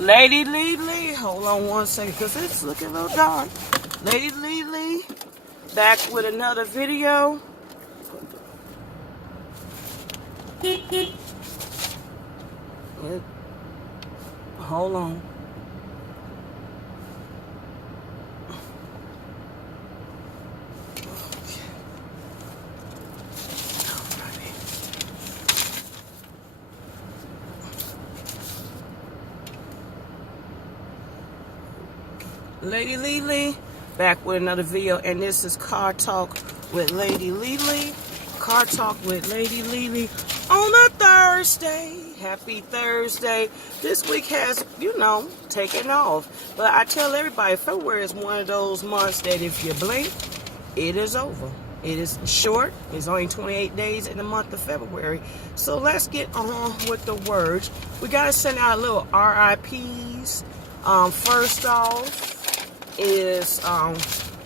Lady LeLe, hold on one second, because it's looking a little dark. Lady LeLe, back with another video. Hold on. Lady LeLe, back with another video, and this is Car Talk with Lady LeLe. Car Talk with Lady LeLe on a Thursday. Happy Thursday. This week has, taken off. But I tell everybody, February is one of those months that if you blink, it is over. It is short. It's only 28 days in the month of February. So let's get on with the words. We got to send out a little RIPs. First off is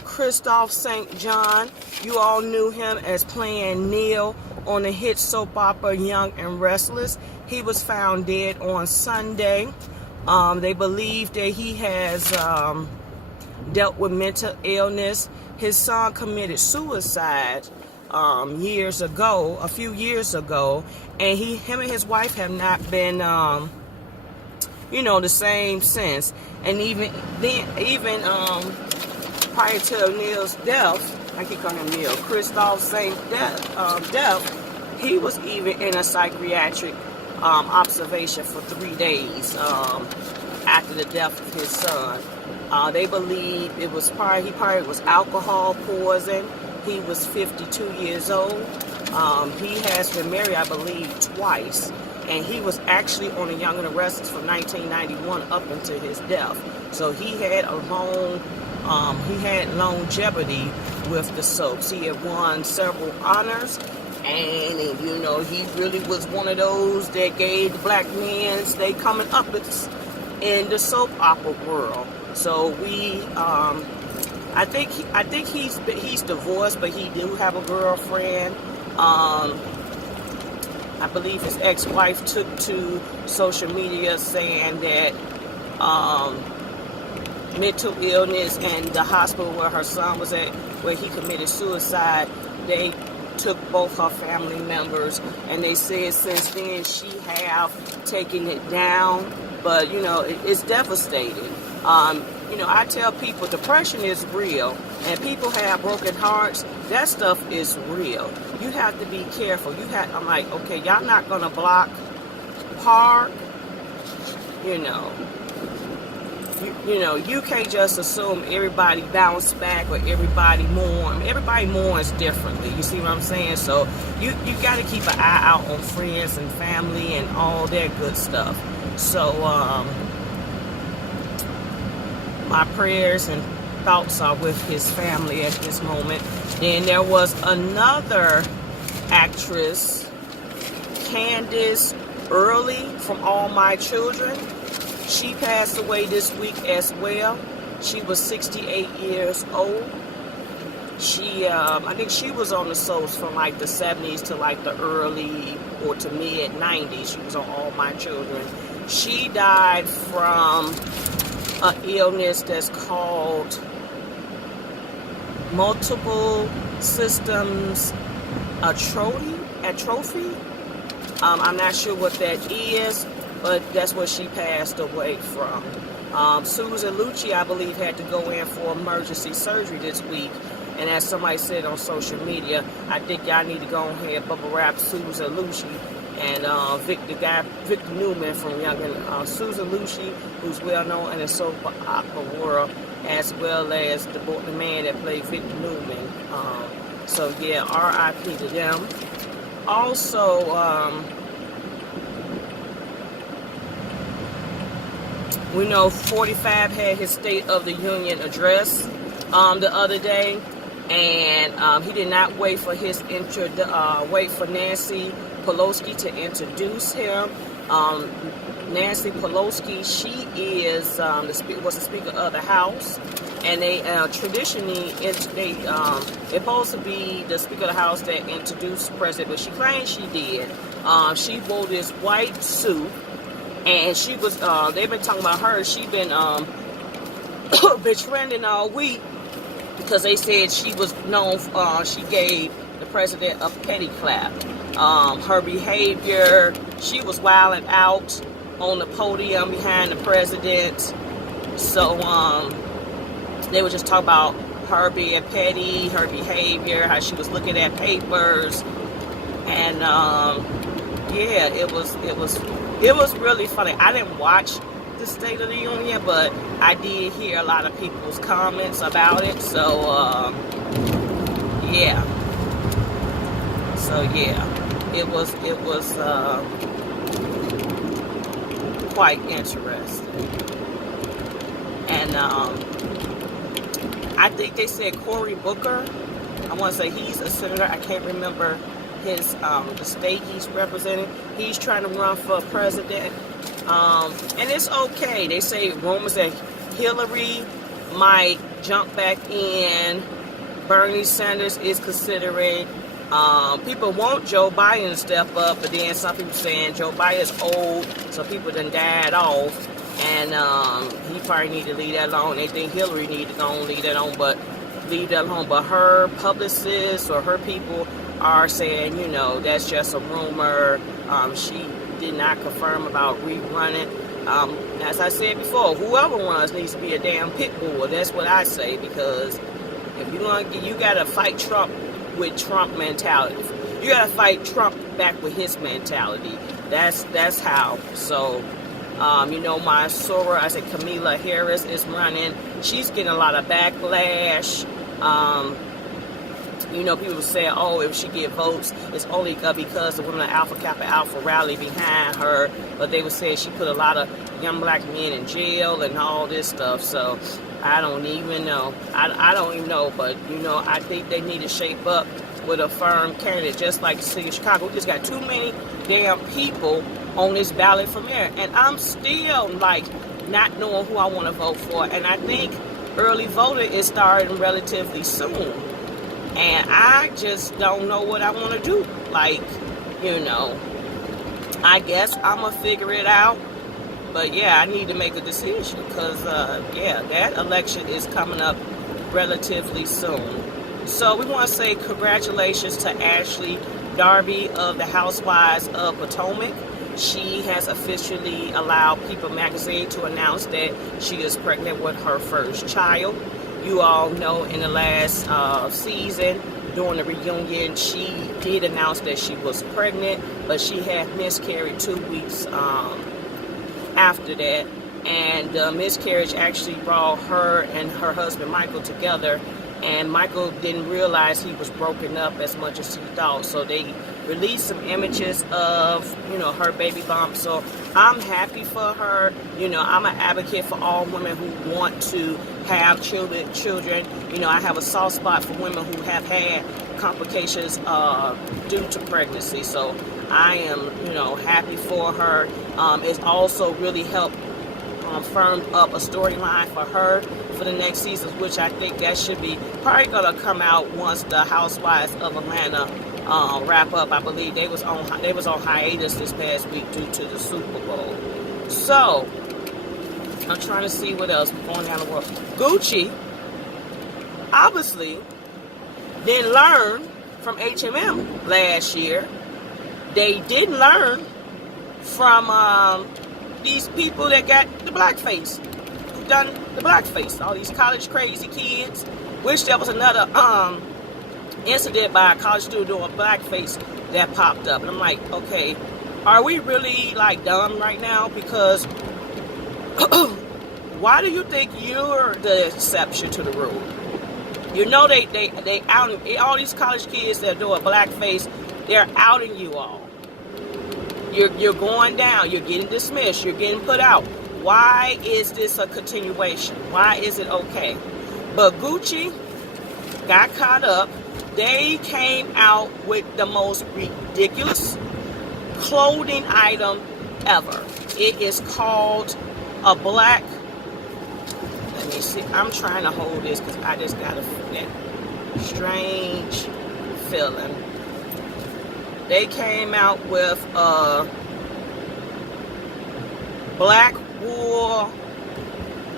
Christophe St. John. You all knew him as playing Neil on the hit soap opera Young and Restless. He was found dead on Sunday. They believe that he has dealt with mental illness. His son committed suicide a few years ago, and him and his wife have not been the same since. And even prior to Neil's death, I keep calling him Neil, Christophe St. death, he was even in a psychiatric observation for 3 days after the death of his son. They believe he probably was alcohol poison. He was 52 years old. He has been married, I believe, twice. And he was actually on a Young and Restless from 1991 up until his death. So he had longevity with the soaps. He had won several honors, and he really was one of those that gave the black men they coming up in the soap opera world. So I think he's divorced, but he do have a girlfriend. I believe his ex-wife took to social media saying that mental illness and the hospital where her son was at, where he committed suicide, they took both her family members, and they said since then she have taken it down, but it's devastating. I tell people depression is real, and people have broken hearts. That stuff is real. You have to be careful. I'm like, okay, y'all not gonna block park. You can't just assume everybody bounce back or everybody mourn. Everybody mourns differently. You see what I'm saying? So you got to keep an eye out on friends and family and all that good stuff. So my prayers and thoughts are with his family at this moment. Then there was another actress, Candace Early, from All My Children. She passed away this week as well. She was 68 years old. I think she was on the soaps from like the 70s to like the early or to mid 90s. She was on All My Children. She died from an illness that's called multiple systems atrophy. I'm not sure what that is, but that's what she passed away from. Susan Lucci, I believe, had to go in for emergency surgery this week. And as somebody said on social media, I think y'all need to go ahead and bubble wrap Susan Lucci and Victor Newman from Young and Susan Lucci, who's well known in the soap opera world, as well as the man that played Victor Newman. So yeah, R.I.P. to them. Also, we know 45 had his State of the Union address the other day, and he did not wait for Nancy Pelosi to introduce him. Nancy Pelosi, she is was the Speaker of the House, and they traditionally it's supposed to be the Speaker of the House that introduced the president, but she claims she did. She wore this white suit, And she was, they've been talking about her. She been been trending all week because they said she was known, she gave the president a petty clap. Her behavior, she was wilding out on the podium behind the president. So they were just talking about her being petty, her behavior, how she was looking at papers, and yeah, it was really funny. I didn't watch the State of the Union, but I did hear a lot of people's comments about it. So yeah, it was quite interesting. And I think they said Cory Booker, I want to say he's a senator, I can't remember his the state he's representing. He's trying to run for president, and it's okay. They say rumors that Hillary might jump back in. Bernie Sanders is considering. People want Joe Biden to step up, but then some people saying Joe Biden is old, so people done died off, and he probably need to leave that alone. They think Hillary need to go and leave that alone, but her publicists or her people are saying, you know, that's just a rumor. She did not confirm about rerunning. As I said before, whoever runs needs to be a damn pit bull. That's what I say, because if you gotta fight Trump with Trump mentality. You gotta fight Trump back with his mentality. That's how. So, you know, my soror, I said Kamala Harris is running. She's getting a lot of backlash. You know, people say, oh, if she get votes, it's only because the women of Alpha Kappa Alpha rally behind her. But they would say she put a lot of young black men in jail and all this stuff. So I don't even know. I don't even know. But, you know, I think they need to shape up with a firm candidate, just like the city of Chicago. We just got too many damn people on this ballot for mayor. And I'm still, like, not knowing who I want to vote for. And I think early voting is starting relatively soon. And I just don't know what I want to do. Like, you know, I guess I'm going to figure it out. But, yeah, I need to make a decision because, yeah, that election is coming up relatively soon. So we want to say congratulations to Ashley Darby of the Housewives of Potomac. She has officially allowed People magazine to announce that she is pregnant with her first child. You all know in the last season, during the reunion, she did announce that she was pregnant, but she had miscarried 2 weeks after that. And the miscarriage actually brought her and her husband Michael together. And Michael didn't realize he was broken up as much as he thought. So they released some images of, you know, her baby bump. So I'm happy for her. You know, I'm an advocate for all women who want to have children. You know, I have a soft spot for women who have had complications due to pregnancy. So I am, you know, happy for her. It's also really helped firmed up a storyline for her for the next season, which I think that should be probably going to come out once the Housewives of Atlanta wrap up. I believe they was on hiatus this past week due to the Super Bowl. So I'm trying to see what else going down the world. Gucci obviously didn't learn from H&M last year. They didn't learn from these people that got the blackface, who done the blackface, all these college crazy kids. Which there was another incident by a college student doing blackface that popped up, and I'm like, okay, are we really like dumb right now? Because why do you think you're the exception to the rule? You know they out all these college kids that are doing blackface, they're outing you all. You're going down. You're getting dismissed. You're getting put out. Why is this a continuation? Why is it okay? But Gucci got caught up. They came out with the most ridiculous clothing item ever. It is called a black... Let me see. I'm trying to hold this because I just got that strange feeling. They came out with black wool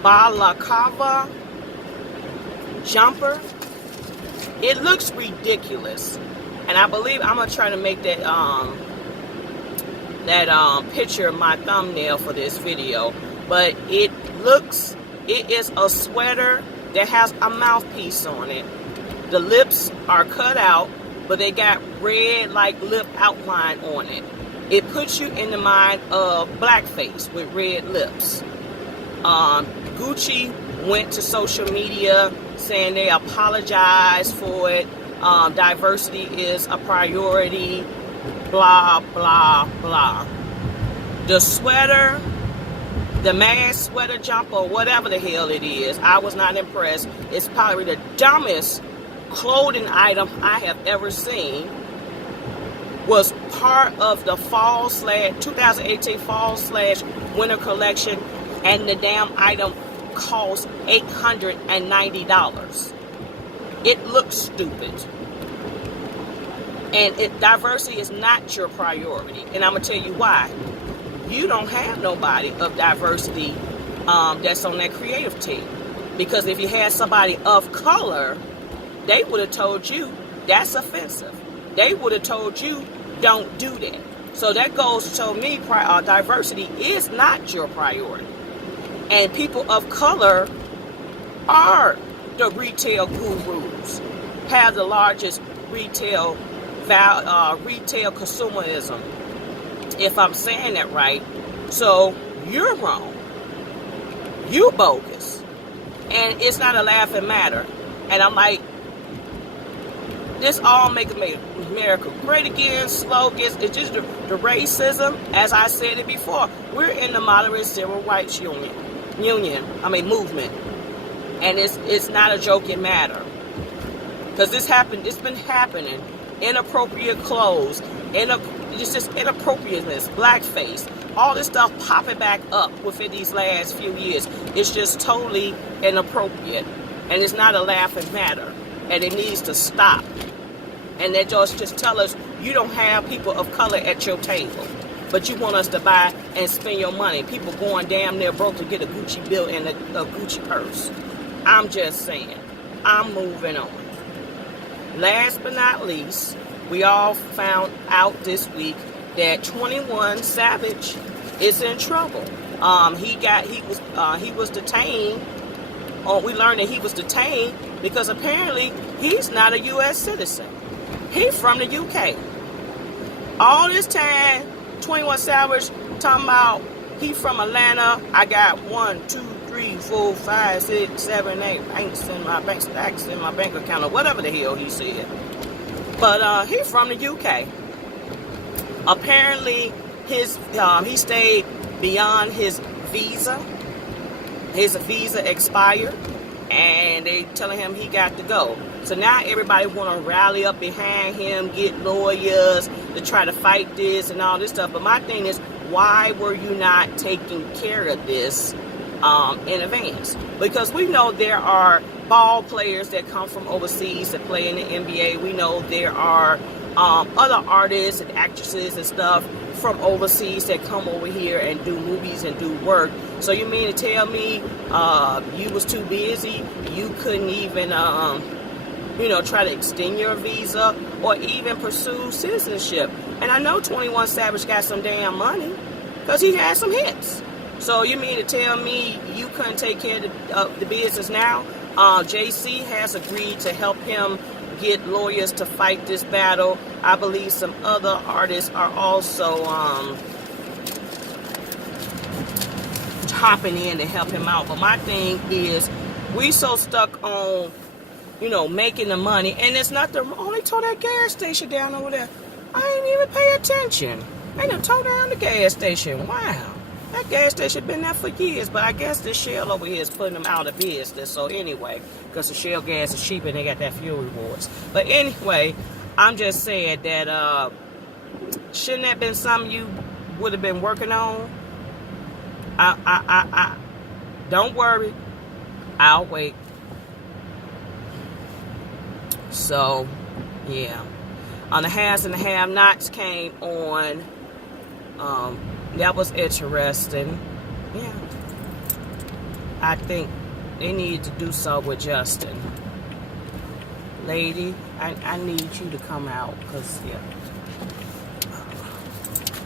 balaclava jumper. It looks ridiculous, and I believe I'm gonna try to make that picture my thumbnail for this video. But it is a sweater that has a mouthpiece on it. The lips are cut out, but they got red like lip outline on it. It puts you in the mind of blackface with red lips. Gucci went to social media saying they apologize for it. Diversity is a priority. Blah, blah, blah. The sweater, the mask sweater jumper, whatever the hell it is, I was not impressed. It's probably the dumbest clothing item I have ever seen. Was part of the 2018 fall/winter collection, and the damn item cost $890. It looks stupid. And diversity is not your priority. And I'm going to tell you why. You don't have nobody of diversity that's on that creative team. Because if you had somebody of color, they would have told you that's offensive. They would have told you don't do that. So that goes to show me diversity is not your priority. And people of color are the retail gurus, have the largest retail consumerism, if I'm saying that right. So you're wrong. You're bogus. And it's not a laughing matter. And I'm like, this all make America great again slogans. It's just the racism. As I said it before, we're in the moderate civil rights movement. And it's not a joking matter. Because it's been happening. Inappropriate clothes, just inappropriateness, blackface, all this stuff popping back up within these last few years. It's just totally inappropriate. And it's not a laughing matter. And it needs to stop. And they just tell us you don't have people of color at your table. But you want us to buy and spend your money. People going damn near broke to get a Gucci bill and a Gucci purse. I'm just saying. I'm moving on. Last but not least, we all found out this week that 21 Savage is in trouble. He was detained. We learned that he was detained because apparently he's not a U.S. citizen. He's from the UK. All this time, 21 Savage talking about he from Atlanta. I got 1, 2, 3, 4, 5, 6, 7, 8 banks in my bank stacks in my bank account, or whatever the hell he said. But he's from the UK. Apparently, he stayed beyond his visa. His visa expired, and they telling him he got to go. So now everybody want to rally up behind him, get lawyers to try to fight this and all this stuff. But my thing is, why were you not taking care of this in advance? Because we know there are ball players that come from overseas that play in the NBA. We know there are other artists and actresses and stuff from overseas that come over here and do movies and do work. So you mean to tell me you was too busy, you couldn't even try to extend your visa or even pursue citizenship? And I know 21 Savage got some damn money because he had some hits. So you mean to tell me you couldn't take care of the business now? JC has agreed to help him get lawyers to fight this battle. I believe some other artists are also hopping in to help him out. But my thing is, we so stuck on, making the money, and it's not the only tore that gas station down over there. I ain't even pay attention. They done tore down the gas station. Wow. That gas station been there for years, but I guess this Shell over here is putting them out of business. So anyway, because the Shell gas is cheap and they got that fuel rewards. But anyway, I'm just saying that shouldn't that been something you would have been working on? Don't worry, I'll wait. So yeah, on the haves and the have-nots came on. That was interesting. Yeah. I think they need to do so with Justin. Lady, I need you to come out, because, yeah.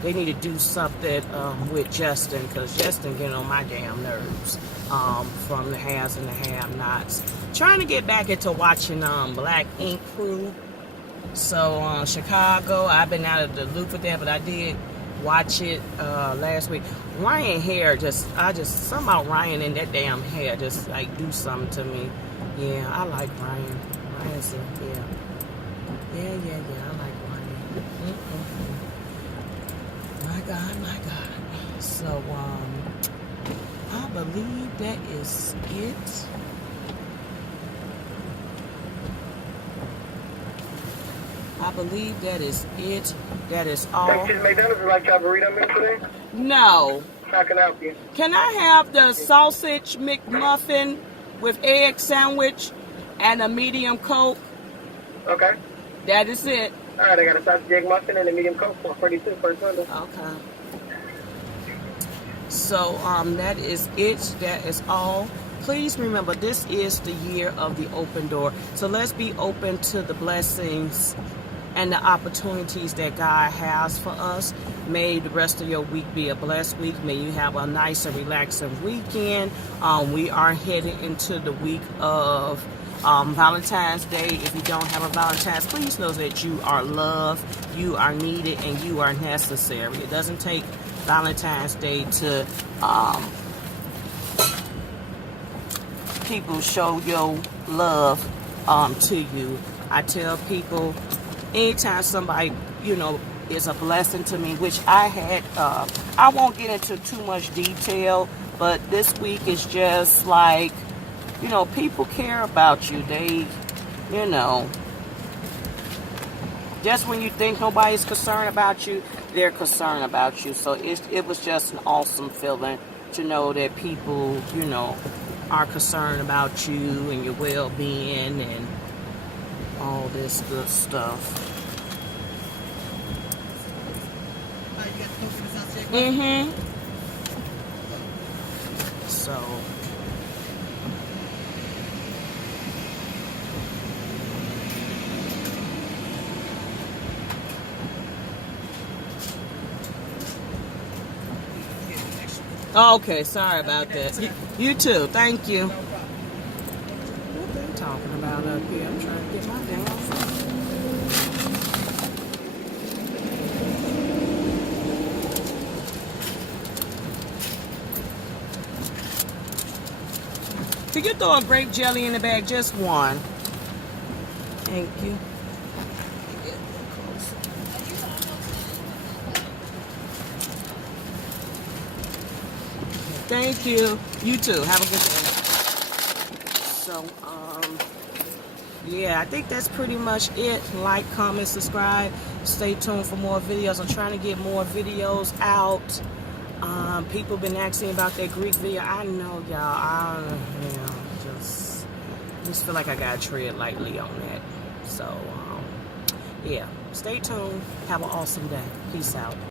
They need to do something with Justin, because Justin getting on my damn nerves from the haves and the have-nots. Trying to get back into watching Black Ink Crew. So Chicago, I've been out of the loop with that, but I did watch it last week. Ryan hair, something about Ryan and that damn hair just like do something to me. Yeah, I like Ryan. Ryan's yeah, I like Ryan. My God. So I believe that is it. I believe that is it. That is all. McDonald's, would like to have a burrito meal today? No. How can I help you? Can I have the sausage McMuffin with egg sandwich and a medium Coke? Okay. That is it. All right, I got a sausage egg muffin and a medium Coke for 42 for $1. Okay. So that is it. That is all. Please remember, this is the year of the open door. So let's be open to the blessings and the opportunities that God has for us. May the rest of your week be a blessed week. May you have a nice and relaxing weekend. We are heading into the week of Valentine's Day. If you don't have a Valentine's, please know that you are loved, you are needed, and you are necessary. It doesn't take Valentine's Day to people show your love to you. I tell people, anytime somebody, is a blessing to me, which I had, I won't get into too much detail, but this week is just like, people care about you. They, just when you think nobody's concerned about you, they're concerned about you. So it was just an awesome feeling to know that people, are concerned about you and your well-being and all this good stuff. So okay, sorry about that. You too. Thank you. What they talking about up here? I'm trying to get my damn phone. Could you throw a grape jelly in the bag? Just one. Thank you. Thank you. You too. Have a good day. So, yeah, I think that's pretty much it. Like, comment, subscribe. Stay tuned for more videos. I'm trying to get more videos out. People been asking about that Greek video. I know, y'all. Just feel like I gotta tread lightly on that. So, yeah. Stay tuned. Have an awesome day. Peace out.